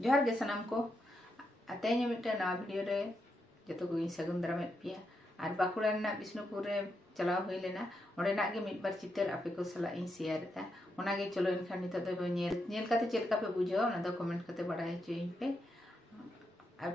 जोहार गे सानाम को तेज मिट्टे नवा वीडियो रे जो को सगुन दारामेद पिया और बाकुड़ा विष्णुपुर रे चलाव हुई लेना ओडेना गे मिट बार चितर आपे को सला इन शेयर दा ओना गे चलो इनखान नितो दो नेल काते चेलका पे बुझो ओना दो कमेंट काते बड़ाय होइन पे और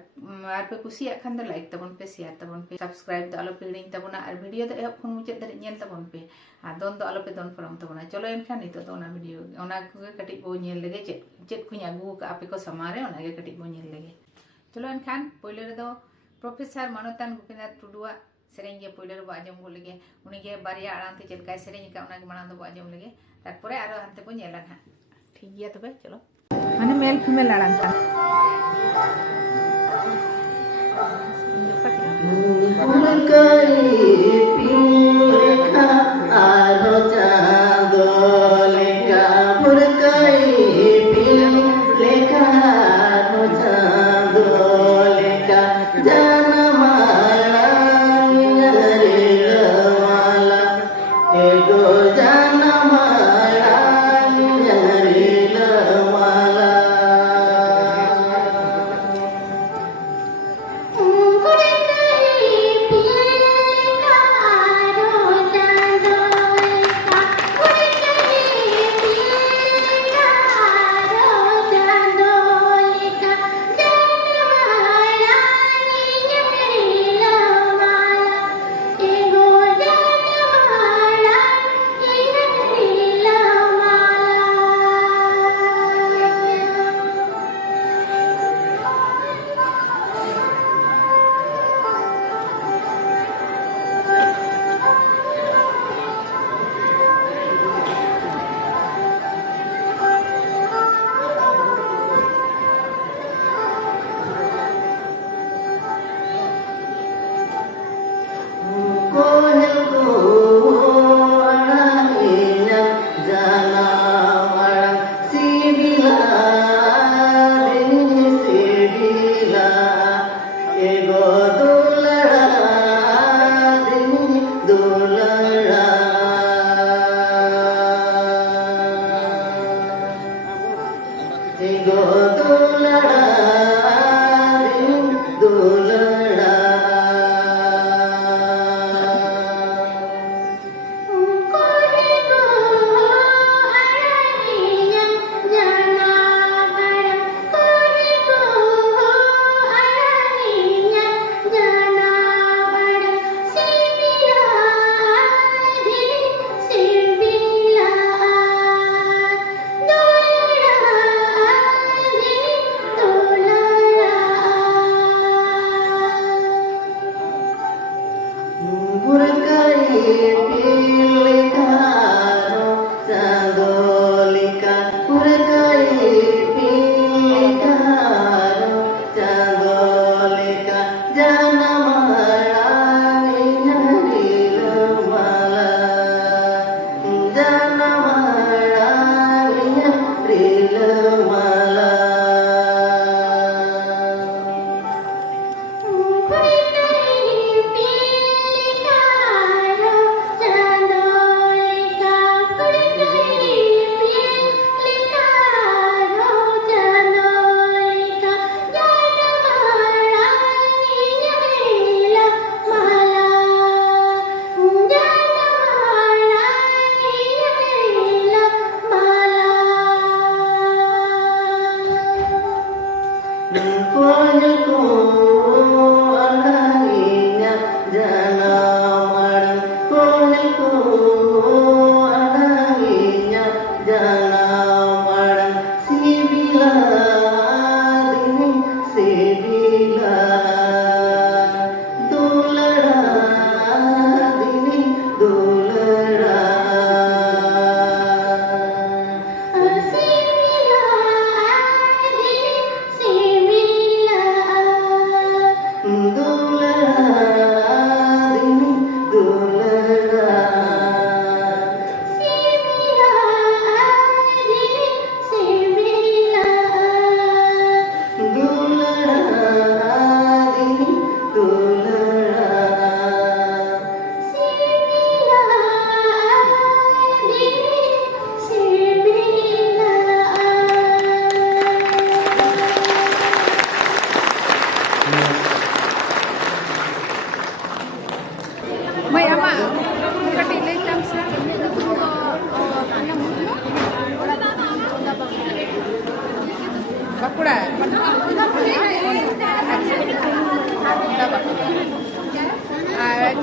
पे कुसिया खान दो लाइक तबन पे शेयर तबन पे सब्सक्राइब दो आलो पे हिड़िंग तबना और वीडियो दो एहब खन मुचाद दारि नेल तबन पे आ दोन दो आलो पे दोन परम तबना चलो इनखान नितो दो ओना वीडियो ओना को कटि बो नेल लेगे चेत कुኝ आगु का आपे को समारे ओना गे कटि बो नेल लेगे चलो इनखान पहिले रे दो प्रोफेसर मानवतान गोपीनाथ टुडुआ सेरेंग गे पहिले रे बो आजम गो लेगे उनी गे बारिया आड़ांते चेलकाय सेरेंग का ओना गे मानां दो बो आजम लेगे तारपरे आरो हानते बो नेला ना ठीक गया तबे चलो माने मेल फीमेल आड़ांता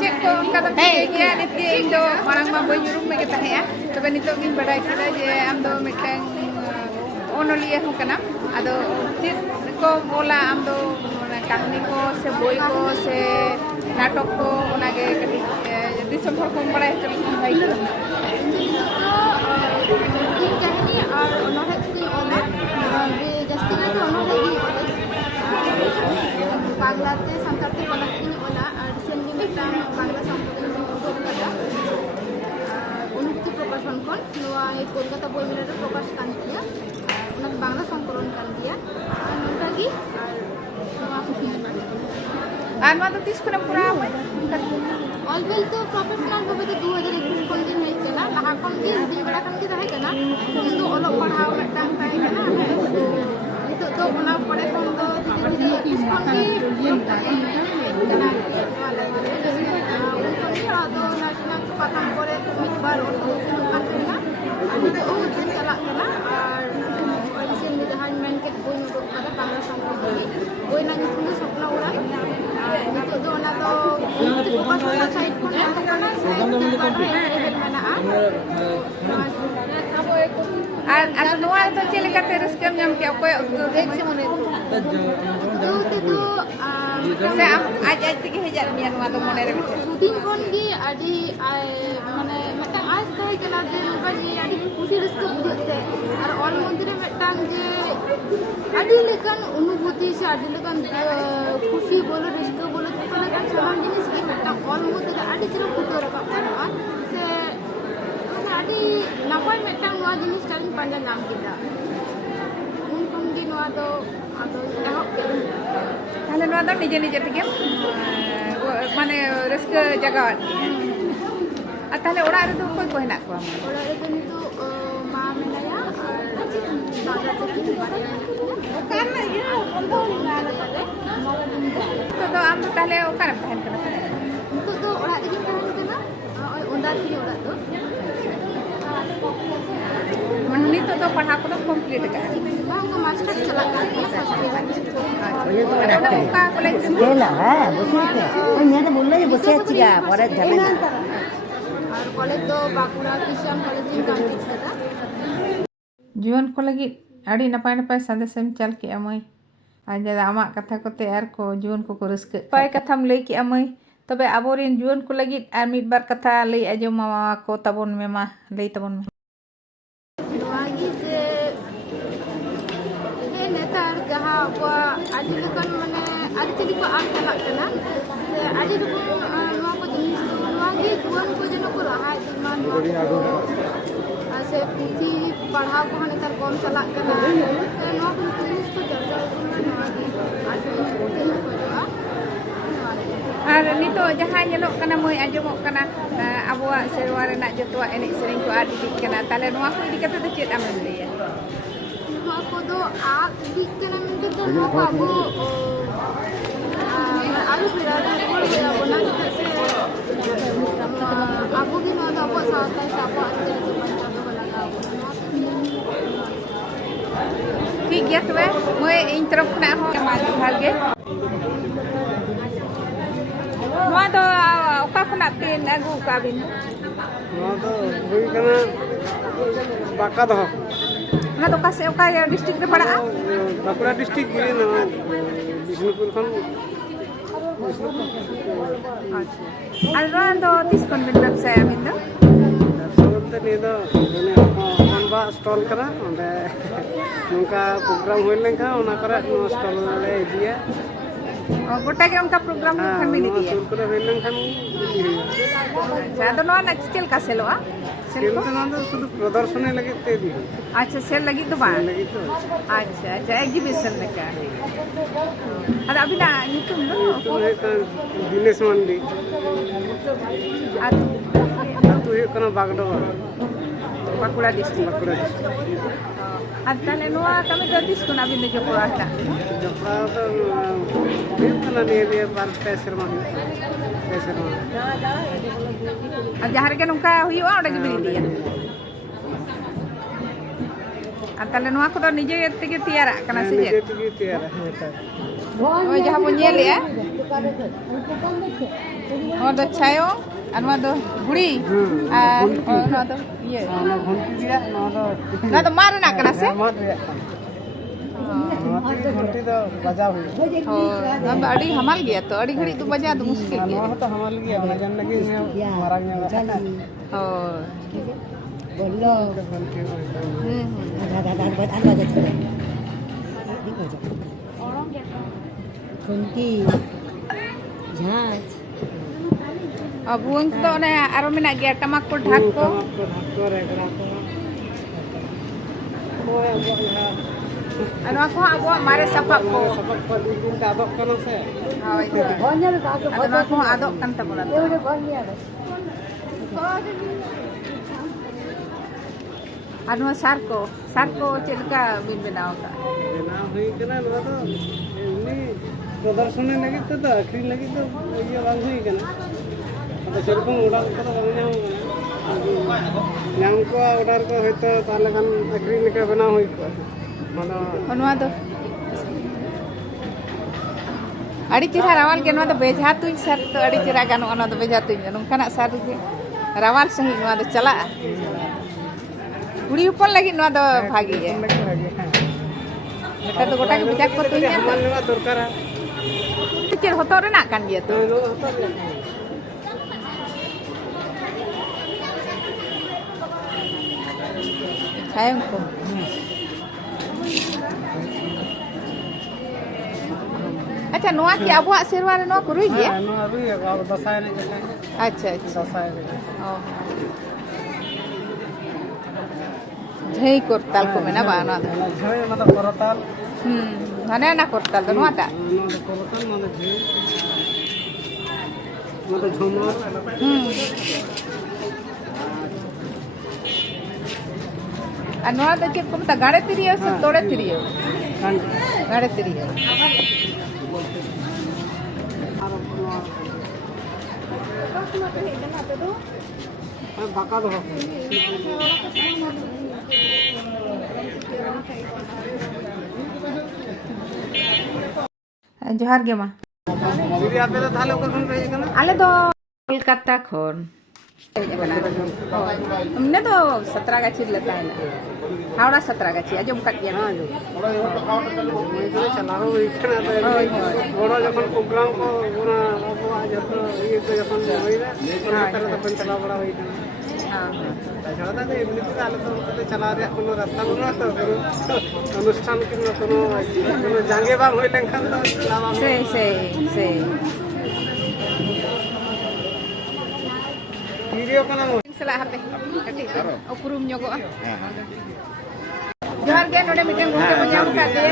cek ko onka do ke niti indo marang ma boy jurum me kita ya tobe nito gin badai kita je am do metang onolia ho kana ado tis ko bola am do kahani ko se boy ko se natok ko onage kati disam hor ko badai chal bhai kahani ar onohe ki ona je jasti na to onohe gi बांग्लाते संताते बनाती ओला recently मिटाम Bangla संस्कृति उद्योग kada অনুভূতি প্রকাশন কোন নোয়া এই কলকাতা বই মেলাতে প্রকাশ কান দিয়া ওনা বাংলা সংকলন কান দিয়া নটাগি আর নোয়া খুশি আর মা তো তিসকুনা পুরা অলওয়েল তো প্রফেশনাল ভাবে তো 2021 কোন দিন হই কেনা লাহা কোন দিন দিন বেলা কান কি তাহে কেনা কিন্তু অলপ পড়াও মিটাম তাহে কেনা itu tuh pernah pada kondo di Iskandi atau nasional kesempatan kore mikbar untuk bukan kena ada ujian celak kena ujian mudahan main ke boy untuk pada bangsa sampai boy nanya punya sapna orang itu tuh na to fokus pada side pun atau kana side mana আর নোয়া তো চলে কাতে রসকেম নাম কি অকয় দেখছে মনে itu se aja থেকে হেজার মিয়া নোয়া তো মনে রে শুটিং কোন গি আজি মানে মতলব আজ তাই কেনা যে নবা নি আদি খুশি রসকে বুঝতে আর অল মন্দিরে মতলব যে আদি লেকান অনুভূতি সে আদি লেকান খুশি বলো রসকে বলো তো লেকান সমান জিনিস কি মতলব অল মন্দিরে আদি ছিল ফুটো রাখা সে আদি নাপাই মতলব নোয়া জিনিস টাইম পাঞ্জা নাম কিটা উন গি নোয়া তো আদো এহব তাহলে নোয়া তো নিজে নিজে থেকে মানে রসকে জায়গা আর তাহলে ওরা আর তো কই কই না কো ওরা রে কিন্তু মা মেনায়া আর বাবা থেকে কার না ইয়া বন্ধ না তো আম তো তাহলে ওকার তাহেন kana itu tuh orang ini kan kena undar ki orang tuh মানে নিতো তো পড়া কোনো কমপ্লিট কা bang ke master celak kan ya ওকা কলেজ বেলা হ্যাঁ বসে আছে ওই মেয়েটা বললো যে বসে আছি গা পরে যাবে না আর কলেজ তো বাঁকুড়া খ্রিস্টান কলেজ কমপ্লিট সেটা जीवन को लगी अड़ी नपाय नपाय सदस्य चल के अमय आज आमा कथा कोते आर को जीवन को रस्क पाय कथाम लई के अमय तबे आबोरिन जीवन को लगी आर मिट बार कथा लई आजमा को तबन में मा लई तबन में lagi je ini netar jaha apa adi lekan mana adi tadi ko am celak kena adi tu nuwa ko jenis lagi juan ko jeno ko lahai man से पुथी पढ़ाव को नेतार कम चलक कना नवा को जिनिस को चर्चा नवा की आज আর নিতো jaha nyelok kana moy ajomok kana abuak serwa renak jotoa enek sereng ko adik kana tale noa ko idi kata to chet amen le ya nova ko do aak dik kana mente to nova abu alu pirada ko ya bona kita se abu ki no do apa saata sapa ate ठीक गया तबे मोय इन तरफ ना हो भागे नोआ तो ओका खना तीन अगु का बिन नोआ तो हुई कना बाका दो ना तो का से ओका डिस्ट्रिक्ट रे पड़ा बाकुड़ा डिस्ट्रिक्ट गे ना बिष्णुपुर खन আর নोआ तो तीस कोन बिन व्यवसाय बिन दो सबते ने दो ने अनबा स्टॉल करा ओंडे नोका प्रोग्राम होय लेंखा ओना करे नो स्टॉल ले दिया गोटा के उनका प्रोग्राम खान में नहीं दिया सुर करे होय लेंखा अच्छा तो नोआ नेक्स्ट का सेलवा सेल तो ना तो शुद्ध प्रदर्शन लगे ते दी अच्छा सेल लगी तो बाहर लगी तो अच्छा अच्छा एग्जीबिशन में क्या अरे अभी ना यूट्यूब लो तो है दिनेश मंडी तो ये कना बागडवा बाकुड़ा डिस्ट्रिक्ट बाकुड़ा আর তাহলে নোয়া কমে তো দিস কোন আবিন যে পড়াটা जपा तो ये कना ने ये बार पैसे मा আর যাহার কে নৌকা হইও ওটা কি বিলি দিয়া ᱟᱨ ᱛᱟᱦᱞᱮ ᱱᱚᱣᱟ ᱠᱚᱫᱚ ᱱᱤᱡᱮ ᱛᱮᱜᱮ ᱛᱮᱭᱟᱨᱟᱜ ᱠᱟᱱᱟ ᱥᱮ ᱱᱤᱡᱮ ᱪᱮᱫ? ᱛᱮᱜᱮ ᱛᱮᱭᱟᱨᱟ ᱱᱮᱛᱟᱨ ᱳᱭ ᱡᱟᱦᱟᱸ ᱵᱚᱱ ᱧᱮᱞᱮᱜᱼᱟ ᱱᱚᱣᱟ ᱫᱚ ᱪᱷᱟᱭᱚᱝ ᱟᱨ ᱱᱚᱣᱟ ᱫᱚ ᱜᱷᱩᱲᱤ ᱟᱨ ᱱᱚᱣᱟ ᱫᱚ ᱤᱭᱟᱹ ᱚᱱᱟ ᱜᱷᱩᱱᱴᱤ ᱨᱮᱭᱟᱜ ᱱᱚᱣᱟ ᱫᱚ ᱢᱟᱫ ᱨᱮᱱᱟᱜ ᱠᱟᱱᱟ ᱥᱮ? ᱢᱟᱫ ᱨᱮᱭᱟᱜ ᱠᱟᱱᱟ ᱱᱚᱣᱟ ᱛᱮᱜᱮ ᱜᱷᱩᱱᱴᱤ ᱫᱚ ᱵᱟᱡᱟᱣ ᱦᱩᱭᱩᱜᱼᱟ ᱦᱳᱭ ᱱᱚᱣᱟ ᱫᱚ ᱟᱹᱰᱤ ᱦᱟᱢᱟᱞ ᱜᱮᱭᱟ ᱛᱚ ᱟᱹᱰᱤ ᱜᱷᱟᱹᱲᱤᱡ ᱫᱚ ᱵᱟᱡᱟᱣ ᱫᱚ ᱢᱩᱥᱠᱤᱞ ᱱᱚᱣᱟ ᱜᱮᱭᱟ ᱦᱚᱸᱛᱚ ᱦᱟᱢᱟᱞ ᱜᱮᱭᱟ ᱚᱱᱟ ᱡᱚᱱ ᱞᱟᱹᱜᱤᱫ ᱢᱟᱨᱟᱝ ᱧᱚᱜ ᱦᱳᱭ বললো ঘুনটি খুন্তি ঝাঁজ ᱵᱷᱩᱣᱟᱹᱝ ᱠᱚᱫᱚ ᱚᱱᱮ ᱟᱨᱚ ᱢᱮᱱᱟᱜ ᱜᱮᱭᱟ ᱴᱟᱢᱟᱠ ᱠᱚ ᱰᱷᱟᱠ ᱠᱚ রেগড়া কো ᱟᱨ ᱱᱚᱣᱟ ᱠᱚᱦᱚᱸ ᱟᱵᱚᱣᱟᱜ ᱢᱟᱨᱮ ᱥᱟᱯᱟᱵ ᱠᱚ সবক পর দিন আদব কানো সে ᱦᱳᱭ ᱟᱫᱚ ᱱᱚᱣᱟ ᱠᱚᱦᱚᱸ ᱟᱫᱚᱜ ᱠᱟᱱ ᱛᱟᱵᱚᱱᱟ ᱛᱚ। ᱟᱨ ᱱᱚᱣᱟ ᱥᱟᱨ ᱠᱚ ᱪᱮᱫ ᱞᱮᱠᱟ ᱵᱤᱱ ᱵᱮᱱᱟᱣ ᱟᱠᱟᱫᱼᱟ? বেনা হই কেনা নয়া তো এমনি প্রদর্শনী লাগি তো আখরি লাগি তো ইয়ে বাং হই কেনা আদো সেরকম অর্ডার করে বাং নাও নাম কো অর্ডার কো হয়তো তাহলে গান আখরি লেখা বেনা হই মানে ᱱᱚᱣᱟ ᱫᱚ ᱟᱹᱰᱤ ᱪᱮᱦᱨᱟ ᱨᱟᱣᱟᱞ ᱜᱮ ᱱᱚᱣᱟ ᱫᱚ ᱵᱮᱡᱷᱟ ᱛᱩᱧ ᱥᱟᱨ ᱫᱚ ᱟᱹᱰᱤ ᱪᱮᱦᱨᱟ ᱜᱟᱱᱚᱜᱼᱟ ᱱᱚᱣᱟ ᱫᱚ ᱵᱮᱡᱷᱟ ᱛᱩᱧ ᱱᱚᱝᱠᱟᱱᱟᱜ ᱥᱟᱨ ᱨᱮᱜᱮ ᱨᱟᱣᱟᱞ ᱥᱟᱺᱦᱤᱡ ᱱᱚᱣᱟ ᱫᱚ ᱪᱟᱞᱟᱜᱼᱟ ᱠᱩᱲᱤ ᱦᱚᱯᱚᱱ ᱞᱟᱹᱜᱤᱫ ᱱᱚᱣᱟ ᱫᱚ ᱵᱷᱟᱜᱤᱭᱟ ᱱᱮᱛᱟᱨ ᱫᱚ ᱜᱚᱴᱟ ᱜᱮ ᱵᱮᱡᱷᱟ ᱠᱚ ᱛᱩᱧᱟ ᱛᱚ নেওয়া দরকার ᱪᱮᱫ ᱦᱚᱛᱚᱫ ᱨᱮᱱᱟᱜ ᱠᱟᱱ ᱜᱮᱭᱟ ᱛᱚ ᱪᱷᱟᱭᱚᱝ ᱠᱚ ᱟᱪᱪᱷᱟ ᱱᱚᱣᱟ ᱠᱤ ᱟᱵᱚᱣᱟᱜ ᱥᱮᱨᱣᱟ ᱨᱮ ᱱᱚᱣᱟ ᱠᱚ ᱨᱩᱭ ᱜᱮᱭᱟ? ᱱᱚᱣᱟ ᱨᱩᱭ ᱟᱵᱚ ᱫᱟᱸᱥᱟᱭ ᱮᱱᱮᱡ ᱡᱚᱠᱷᱚᱱ ᱟᱪᱪᱷᱟ ᱟᱪᱪᱷᱟ ᱫᱟᱸᱥᱟᱭ ᱨᱮ ᱡᱷᱟᱹᱭ ᱠᱚᱨᱛᱟᱞ ᱠᱚ ᱢᱮᱱᱟ ᱵᱟ ᱱᱚᱣᱟ ᱫᱚ ঝই ᱚᱱᱟ ᱫᱚ করতাল ᱢᱟᱱᱮ ᱚᱱᱟ ᱠᱚᱨᱛᱟᱞ ᱫᱚ ᱱᱚᱣᱟᱴᱟᱜ ᱚᱱᱟ ᱫᱚ করতাল ᱚᱱᱟ ᱫᱚ ঝই ᱚᱱᱟ ᱫᱚ ঝুমুর ᱟᱨ ᱱᱚᱣᱟ ᱫᱚ ᱪᱮᱫ ᱠᱚ ᱢᱮᱛᱟᱜᱼᱟ ᱜᱟᱲᱮ ᱛᱤᱨᱭᱳ ᱥᱮ ᱛᱚᱲᱮ ᱛᱤᱨᱭᱳ? কান্ডি ᱜᱟᱲᱮ ᱛᱤᱨᱭᱳ বাঁকা দহ ᱡᱚᱦᱟᱨ ᱜᱮ ᱢᱟ দিদি আপনি তো তাহলে ওখান থেকে হয়ে গেল ᱟᱞᱮ ᱫᱚ ᱠᱳᱞᱠᱟᱛᱟ ᱠᱷᱚᱱ ᱚᱱᱮ ᱫᱚ ᱥᱟᱛᱨᱟᱜᱟᱪᱷᱤ ᱨᱮᱞᱮ ᱛᱟᱦᱮᱱᱟ ᱦᱟᱣᱲᱟ ᱥᱟᱛᱨᱟᱜᱟᱪᱷᱤ ᱟᱸᱡᱚᱢ ᱟᱠᱟᱫ ᱜᱮᱭᱟ হ্যাঁ চালাও হয়ে বড় যখন প্রোগ্রাম কো ওনা আবহাওয়া যত ইয়ে কো যখন হইরা ওনা তাহলে তখন চালাও বড় হই তাছাড়া তো এমনিতে তাহলে তো ওখানে চালাও রে কোনো রাস্তা বানুয়া তো অনুষ্ঠান কিংবা কোনো জাঙ্গে বাং হই লেনখান তো চালাও সেই ভিডিও কোনা salah hati kati ukurum nyogoa johar ge node miten gongke mo nyam kate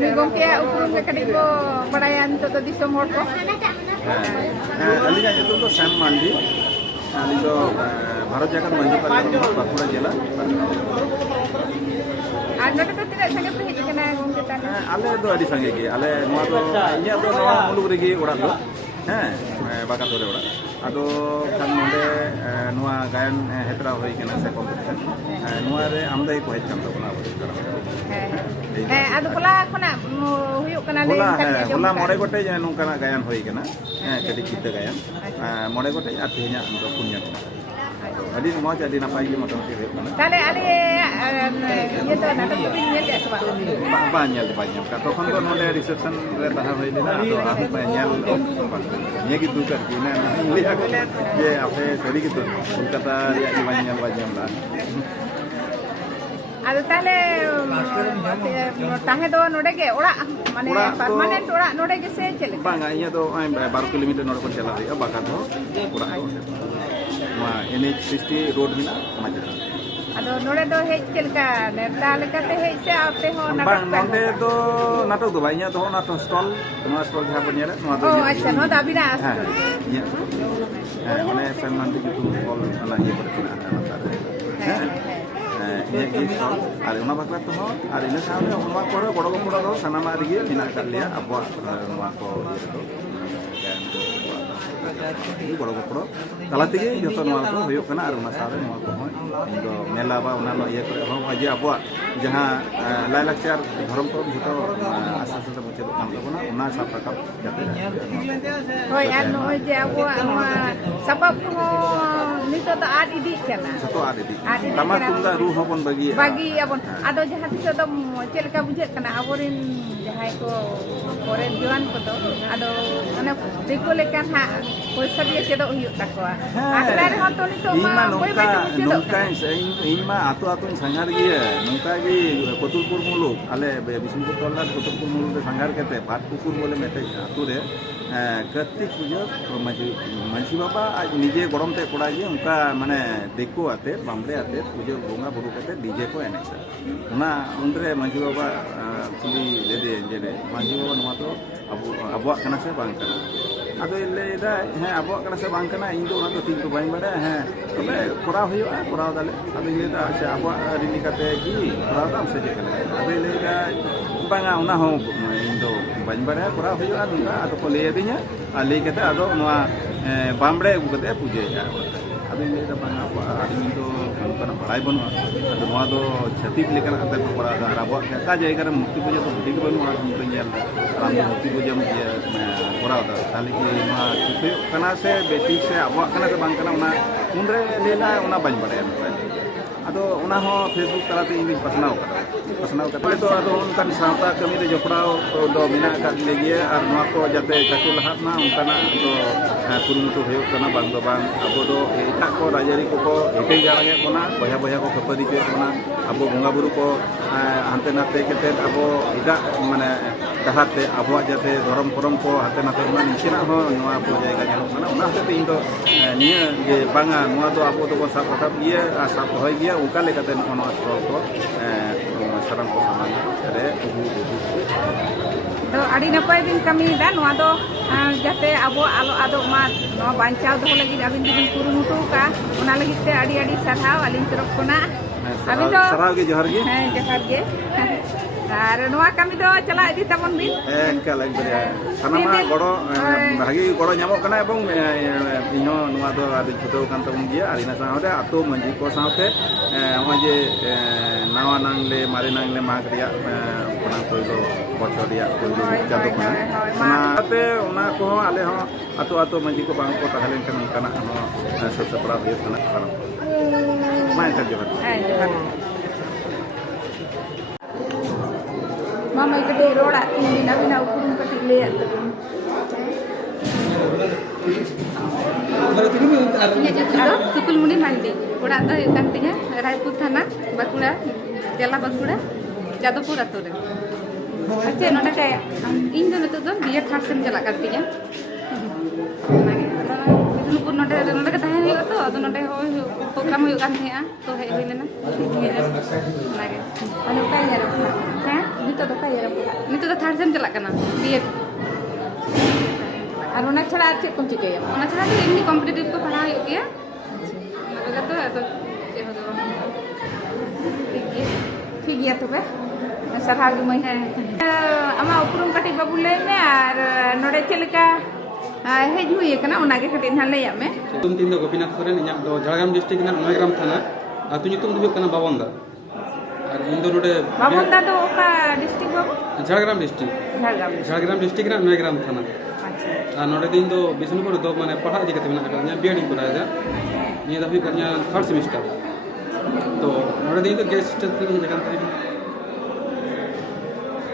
nu gongke ukurum ge kadi ko badayan to disom hor ko alinga itu to Sam Mandi aling do Bharat Jagat Mandi Pargana Bankura Jela ar node to tidak sange pe hej kana gongke tan ale do adi sange ge ale noa do inya do noa muluk regi ora do bakat dore ora ado kan node noa gayan hetra hoi kana se competition noa re amdai ko hej kan to bona ado kola khona huyuk kana le hola more gote je nongkana gayan hoi kana kedi kita gayan more gote artinya do punya adi moj adi napai ge motomoti huyuk kana tale ale ye to natok bin nyel ya sebab banyak ka tokon ko node reception re taha hoi dina ado aku nyel ye gitu kan gina lihat ye ape tadi gitu Kolkata ya banyak lah ado tale tahe do node ge ora mane permanent ora node ge se chele banga inya do 12 kilometer node kon chala dia bakat do ora ma ini 60 road mina maja ado node do hej chelka nerta lekate hej se ape ho bang node do natok do bainya do natok stall jaha bon nyele no do oh acha no da bina astol iya mane Salman di itu call ala ye pore kina ini gitu ada una bakla to ada ini sabe una kore bodo bodo do sanama dige mina kallia abwa una ko itu kan goro gopro tala tege joto noa ko huyuk kana ar una sare noa ko indo mela ba una lo iye kore ho aje abwa jaha lai lakchar dhorom ko joto asa asa muche kan tabona una sab rakap jate hoi ar noy je abwa sabab ko nito to ad idi kana sato ad idi tamak tunda ru hobon bagi abon ado jaha tiso do chelka bujhet kana aborin jahai ko koren joan ko to ado ana diko lekan ha poisa dia cedo huyuk takwa akla re hon to nito ma nungka ima atu sangar gia nungka gi kotulpur muluk ale Bisunpur tola kotulpur muluk de sangar kete bhat pukur bole mete atu re kartik pujo manchi baba aj nije gorom te koda gi unka mane deko ate bambre ate pujo bonga buru kate dj ko enek una undre manchi baba chili lede jede manchi baba noa to abuak kana se bang kana ado leda he abuak kana se bang kana indo ona to tin to bain bada he tobe koraw huyuga koraw dale ado leda se abuak rini kate gi koraw dam se je kana ado leda banga una ho indo bain bada koraw huyuga nunga ado ko le dinya ale kate ado noa bambre ugu kate puje ya ado leda banga ado indo kana barai banu ado noa do chatik lekan ate ko koraw da abuak ka jayga re mukti puja to budi banu ar mukti nyal ram mukti puja koraw da tali ki ma itu kana se beti se abuak kana se bang kana una undre lela una bain bada ado una ho Facebook talate ini pasnau kata to ado unkan sawta kami de joprao do mina ka legia ar noa ko jate chakul lahat na unkana do kurumutu huyuk kana bang do bang abo do eta ko rajari ko ete jarage kona boya ko khapadi ke kona abo bonga buru ko ante nate kete abo ida mane dahate abo jate dorom korom ko ante nate man insina ho noa po jayga nyalo kana una te indo niya ge banga noa do abo do sab rakap dia asap hoy dia uka le kate ono asol ko sarang ko sama re do adi napai din kami dan noa do jate abo alo ado ma noa banchao do lagi abin din kurumutu ka ona lagi te adi sarhaw alin terok kona abin do sarhaw ge johar ge johar ge ar noa kami do chala idi tabon bin kala gede sanama goro bagi goro nyamok kana ebong ino noa do adi chuto kan tabon dia alina sahode ato manji ko saute je nawa nang le mari nang le magria pona koilo bocor dia koilo jatuh mana ate ona ko ale ho ato manji ko bang ko tahalen kan kana ho sesepra dia kana kana main kan johan mama gede roda ini bina ukurum katik lihat Sukul Muni Mandi orang tu kantinya Raipur Thana Bakura Jala Bakura Jadapur atu re ache nona kaya ᱤᱧ ᱫᱚ ᱱᱤᱛᱚᱜ ᱫᱚ ᱵᱤᱭᱮ third ᱥᱮᱢ ᱪᱟᱞᱟᱜ ᱠᱟᱱ ᱛᱤᱧᱟ ᱵᱤᱥᱱᱩᱯᱩᱨ ᱱᱚᱰᱮ ᱜᱮ ᱛᱟᱦᱮᱸ ᱦᱩᱭᱩᱜᱼᱟ ᱛᱚ ᱟᱫᱚ ᱱᱚᱰᱮ ᱯᱨᱳᱜᱨᱟᱢ ᱦᱩᱭᱩᱜ ᱠᱟᱱ ᱛᱟᱦᱮᱸᱜᱼᱟ ᱛᱚ ᱦᱮᱡ ᱦᱩᱭ ᱞᱮᱱᱟ ᱚᱱᱟᱜᱮ ᱟᱫᱚ ᱚᱠᱟᱭ ᱧᱮᱞᱚᱜ ᱠᱟᱱᱟ ᱦᱮᱸ ᱱᱤᱛᱚᱜ ᱫᱚ ᱚᱠᱟᱭ ᱧᱮᱞᱚᱜ ᱠᱟᱱᱟ ᱱᱤᱛᱚᱜ ᱫᱚ ᱛᱷᱟᱨᱰ ᱥᱮᱢ ᱪᱟᱞᱟᱜ ᱠᱟᱱᱟ ᱵᱤᱭᱮ ᱟᱨ ᱚᱱᱟ ᱪᱷᱟᱲᱟ ᱟᱨ ᱪᱮᱫ ᱠᱚᱢ ᱪᱤᱠᱟᱹᱭᱟ ᱚᱱᱟ ᱪᱷᱟᱲᱟ ᱫᱚ ᱮᱢᱱᱤ ᱠᱚᱢᱯᱤᱴᱤᱴᱤভ ᱠᱚ ᱯᱟᱲᱦᱟᱣ ᱦᱩᱭᱩᱜ ᱜᱮᱭᱟ ᱚᱱᱟ ᱠᱚᱜᱮ ᱛᱚ ᱟᱫᱚ ᱪᱮᱫ ᱦᱚᱸ ᱫᱚ ᱴᱷᱤᱠ ᱜᱮᱭᱟ ᱛᱚᱵᱮ sarhau gi mai ama upurum katik babu lay me ar node cheleka hej hui kana ona ge katik han lay me tum tin do Gopinath Soren inyak do Jhargram district na Noigram thana atu nyutum do kana Babonda ar indo node Babonda do oka district babu Jhargram district na Noigram thana acha ar node din do Bisnupur do mane padha di kate mena kana BEd kora ja niya da hui kana third semester to node din do guest teacher ni jagan tari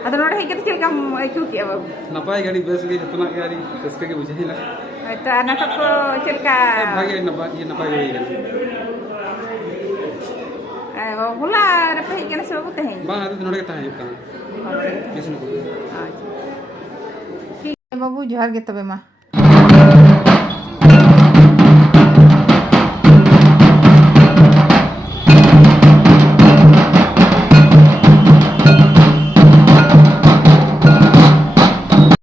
ado node hej kate chelka aiku ki babu napai gadi bes ge jatna gari raska ge bujhaila to anatak ko chelka bhage napai ge gari hola rape hej kana sababu tahen bang adu node ge tahen kana Bisnupur acha ठीक है बाबू जोहार गे तबे मा